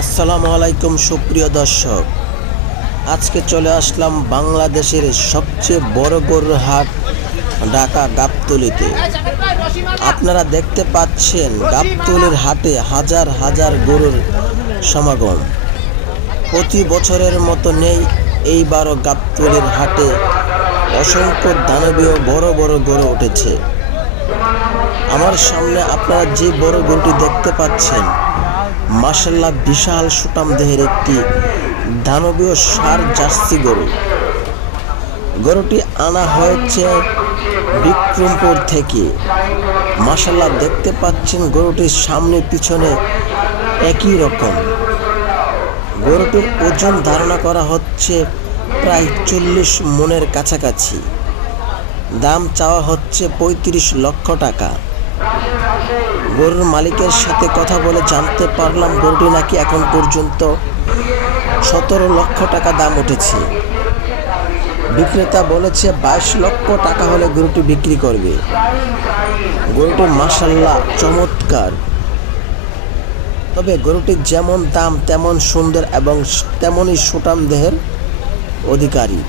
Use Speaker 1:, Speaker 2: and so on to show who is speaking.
Speaker 1: আসসালামু আলাইকুম, সুপ্রিয় দর্শক। আজকে চলে আসলাম বাংলাদেশের সবচেয়ে বড় গরুর হাট, ঢাকা গাবতলিতে। আপনারা দেখতে পাচ্ছেন গাবতলির হাটে হাজার হাজার গরুর সমাগম। প্রতি বছরের মতো নেই, এইবারও গাবতলির হাটে অসংখ্য দানবীয় বড় বড় গরু উঠেছে। আমার সামনে আপনারা যে বড় গরুটি দেখতে পাচ্ছেন মাসাল্লাহ বিশাল সুটাম দেহের একটি দানবীয় সার জার্সি গরু। গরুটি আনা হয়েছে বিক্রমপুর থেকে। মাসাল্লাহ দেখতে পাচ্ছেন গরুটির সামনে পিছনে একই রকম। গরুটির ওজন ধারণা করা হচ্ছে প্রায় চল্লিশ মনের কাছাকাছি। দাম চাওয়া হচ্ছে পঁয়ত্রিশ লক্ষ টাকা। গরুর মালিকের সাথে কথা বলে জানতে পারলাম গরুটি নাকি এখন পর্যন্ত সতেরো লক্ষ টাকা দাম উঠেছে। বিক্রেতা বলেছে বাইশ লক্ষ টাকা হলে গরুটি বিক্রি করবে। গরুটি মাসাল্লাহ চমৎকার। তবে গরুটির যেমন দাম তেমন সুন্দর এবং তেমনই সুটাম দেহের অধিকারী।